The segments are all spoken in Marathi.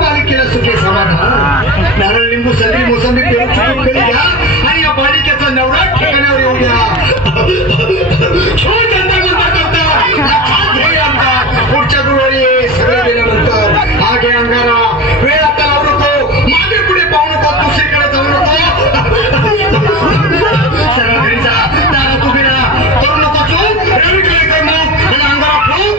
बालिकेला सुखे समाधान नारळ लिंबू संत्री मोसंबी पेरू चुकून घ्या आणि या बालिकेचा नवरा ठिकाणावर येऊ द्या. पुढच्या गुरुवारी सगळं गेल्यानंतर हा घे अंगारा वेळ आता लावू नको मागे पुढे पाहू नको दुसरीकडे जाऊ नको सरळ घरी जा दारात उभी राहा करू नको चूक रवीकडे कर मग आणि अंगारा फूक.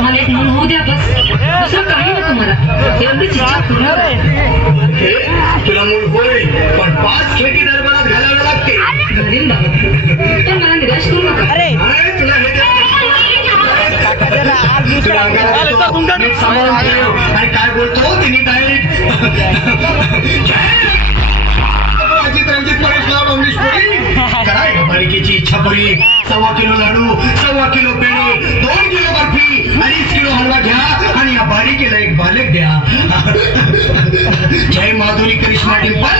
मला एक मूल होऊ द्या बस दुसरं काही नको मला एवढीच इच्छा पूर्ण तुला मूल होईल पण 5 खेटी दरबारात घालावे लागते. पण मला निराश करू नका. तुला आणि काय बोलतो तिने डायरेक्ट रणजित परेशराव अमरीश पुरी काय बालिकेची इच्छा पुरी 1.25 किलो लाडू 1.25 किलो पेढे 2 किलो बर्फी 2.5 किलो हलवा घ्या आणि या बालिकेला एक बालक द्या. जय माधुरी करिश्मा टेम्पल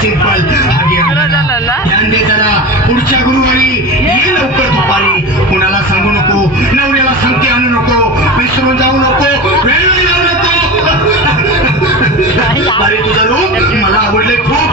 सिंपल ध्यान दे जरा पुढच्या गुरुवारी ये लवकर दुपारी कुणाला सांगू नको नवऱ्याला सांगते आणू नको विसरून जाऊ नको वेळ लावू नको. अरे तुझं रूप मला आवडले खूप.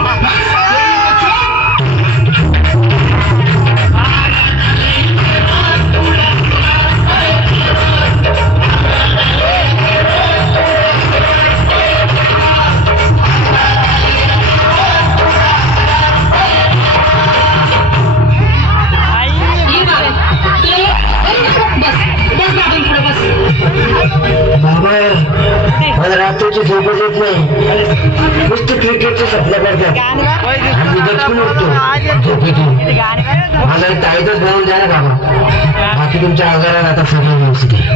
मला रात्रीची झोपच येत नाही नुसतं क्रिकेटचे स्वप्न करतात आणि दचकून उठतो झोपेतून. माझा एक ताईतच बनवून द्या ना बाबा बाकी तुमच्या आजाराला आता सगळं व्यवस्थित आहे.